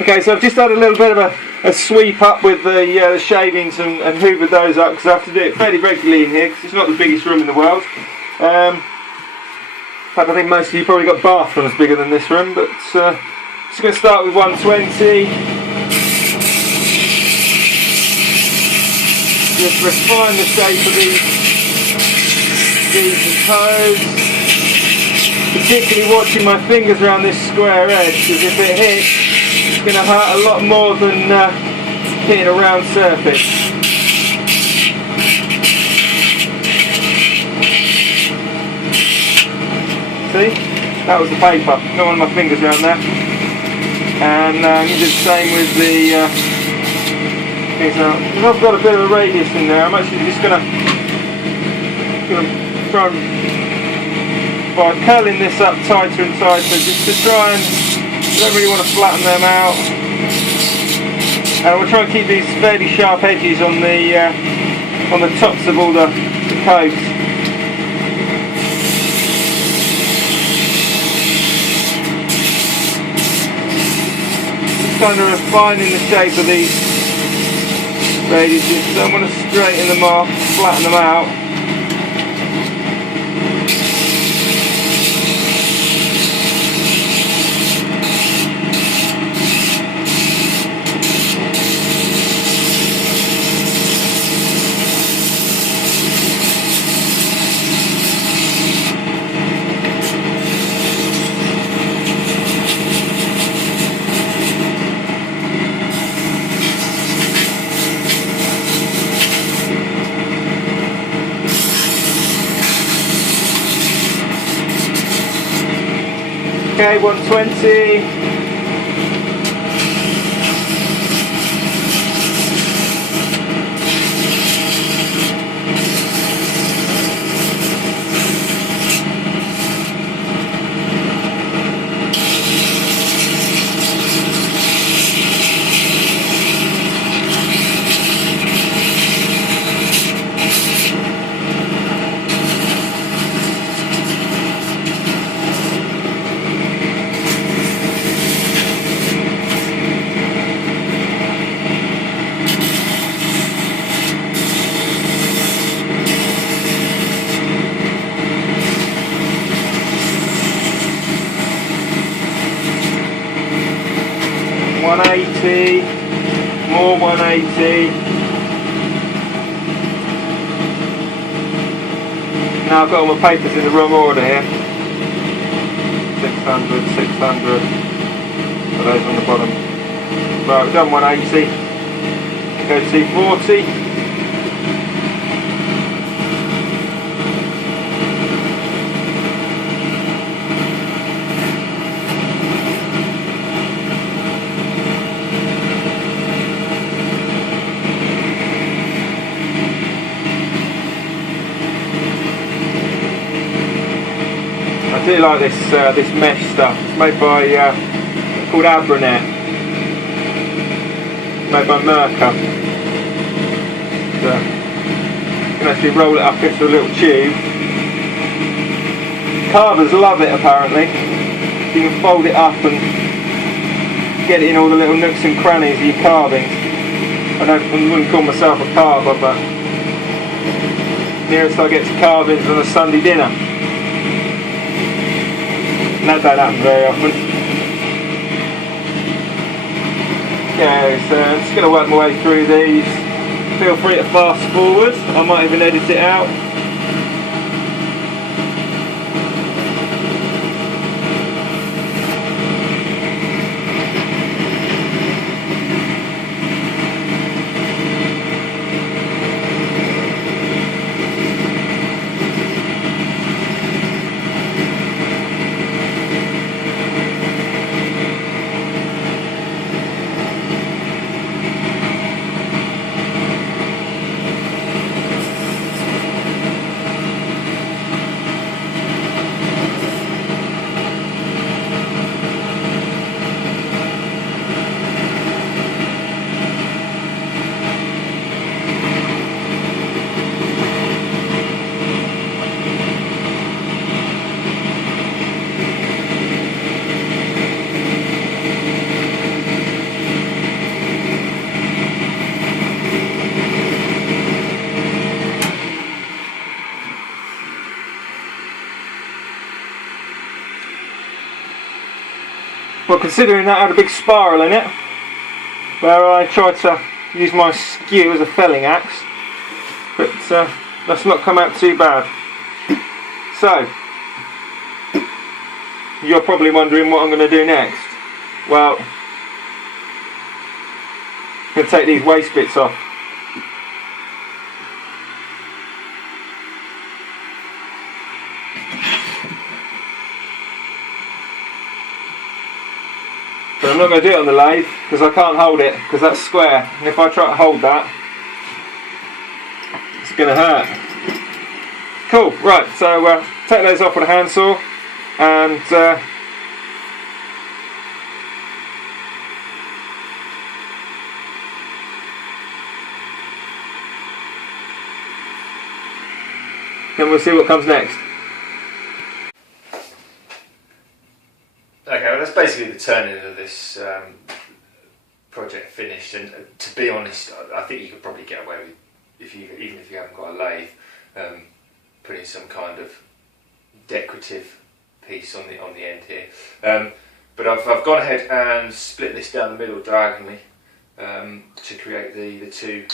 Okay, so I've just had a little bit of a sweep up with the shavings and hoovered those up, because I have to do it fairly regularly in here because it's not the biggest room in the world. In fact, I think most of you probably got bathrooms bigger than this room, but just going to start with 120. Just refine the shape of these and toes. Particularly watching my fingers around this square edge, because if it hits, it's going to hurt a lot more than hitting a round surface. See? That was the paper. Got one of my fingers around there. And you do the same with the things now. I've got a bit of a radius in there. I'm actually just going to try and, by curling this up tighter and tighter, just to try and, I don't really want to flatten them out. And we'll try and keep these fairly sharp edges on the tops of all the coats. Just kind of refining the shape of these radiuses. Don't want to straighten them off, flatten them out. Okay, 120. More 180. Now I've got all my papers in the wrong order here. 600, 600. So those on the bottom. Right, we've done 180. Go to 240. I do like this mesh stuff. It's made by called Abranet. Made by Merca. So you can actually roll it up into a little tube. Carvers love it apparently. You can fold it up and get it in all the little nooks and crannies of your carvings. I wouldn't call myself a carver, but nearest I get to carvings on a Sunday dinner. And that don't happen very often. Okay, so I'm just going to work my way through these. Feel free to fast forward, I might even edit it out. Well, considering that had a big spiral in it, where I tried to use my skew as a felling axe, but that's not come out too bad. So, you're probably wondering what I'm going to do next. Well, I'm going to take these waste bits off. But I'm not going to do it on the lathe because I can't hold it because that's square, and if I try to hold that, it's going to hurt. Cool, right, so take those off with a handsaw, and then we'll see what comes next. Okay, well that's basically the turning of this project finished, and to be honest, I think you could probably get away with, even if you haven't got a lathe, putting some kind of decorative piece on the end here. But I've gone ahead and split this down the middle diagonally to create the two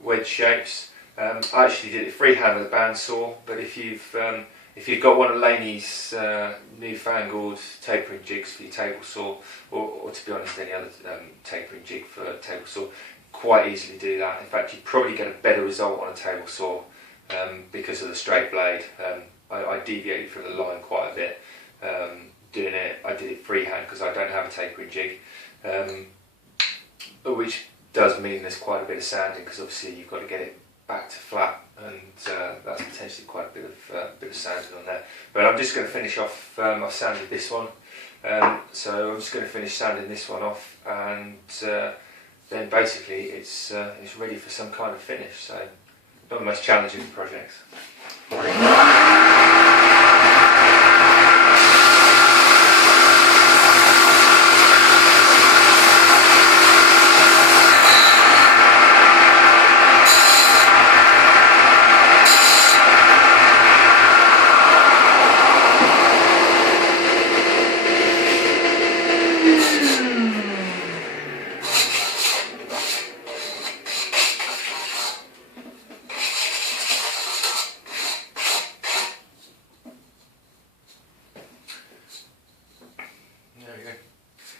wedge shapes. I actually did it freehand with a bandsaw, but if you've got one of Laney's newfangled tapering jigs for your table saw, or to be honest, any other tapering jig for a table saw, quite easily do that. In fact, you probably get a better result on a table saw because of the straight blade. I deviated from the line quite a bit doing it. I did it freehand because I don't have a tapering jig, which does mean there's quite a bit of sanding because obviously you've got to get it back to flat, and that's potentially quite a bit of sanding on there. But I'm just going to finish off. I've sanded this one, so I'm just going to finish sanding this one off, and then basically it's ready for some kind of finish. So not the most challenging of projects.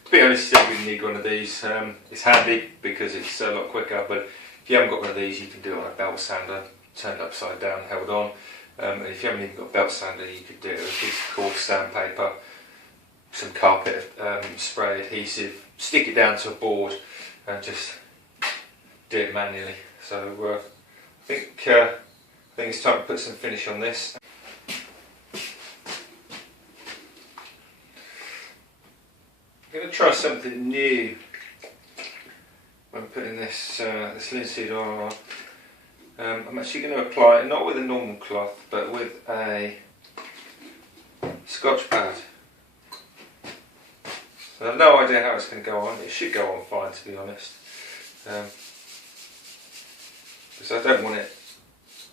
To be honest, you don't really need one of these. It's handy because it's a lot quicker, but if you haven't got one of these, you can do it on a belt sander, turned upside down, held on. And if you haven't even got a belt sander, you could do it with a piece of coarse sandpaper, some carpet spray adhesive, stick it down to a board and just do it manually. So I think it's time to put some finish on this. I'm going to try something new when putting this linseed oil on. I'm actually going to apply it not with a normal cloth but with a Scotch pad. So I have no idea how it's going to go on. It should go on fine, to be honest, because I don't want it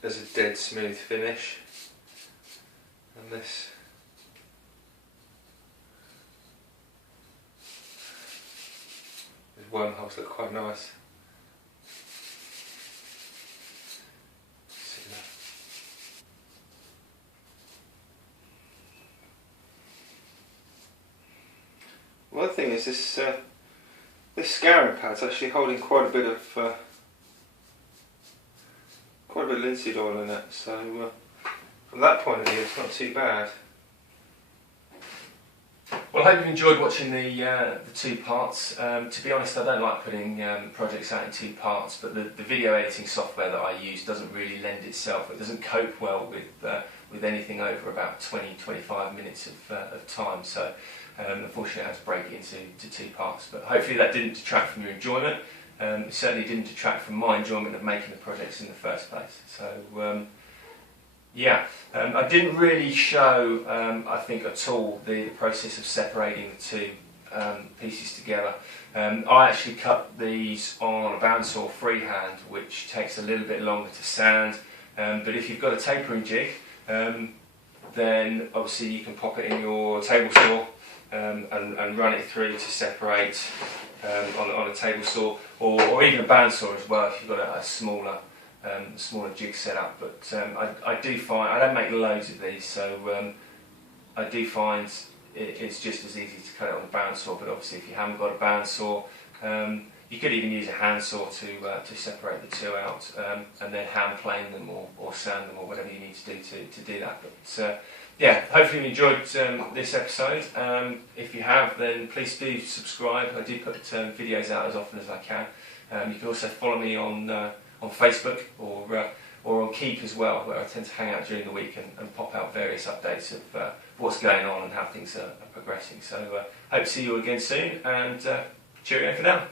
as a dead smooth finish. And this. Wormholes look quite nice. One thing is this scouring pad's actually holding quite a bit of linseed oil in it. So from that point of view, it's not too bad. Well, I hope you've enjoyed watching the two parts. To be honest, I don't like putting projects out in two parts, but the video editing software that I use doesn't really lend itself. It doesn't cope well with anything over about 20-25 minutes of time. So unfortunately I had to break it into two parts. But hopefully that didn't detract from your enjoyment. It certainly didn't detract from my enjoyment of making the projects in the first place. So yeah, I didn't really show, I think, at all the process of separating the two pieces together. I actually cut these on a bandsaw freehand, which takes a little bit longer to sand. But if you've got a tapering jig, then obviously you can pop it in your table saw and run it through to separate on a table saw, or even a bandsaw as well if you've got a smaller jig setup. But I do find, I don't make loads of these, so I do find it's just as easy to cut it on the bandsaw. But obviously if you haven't got a bandsaw, you could even use a handsaw to separate the two out, and then hand plane them or sand them or whatever you need to do to do that. But yeah, hopefully you enjoyed this episode. If you have, then please do subscribe. I do put videos out as often as I can. You can also follow me on Facebook or on Keep as well, where I tend to hang out during the week and pop out various updates of what's going on and how things are progressing. So hope to see you all again soon, and cheerio for now.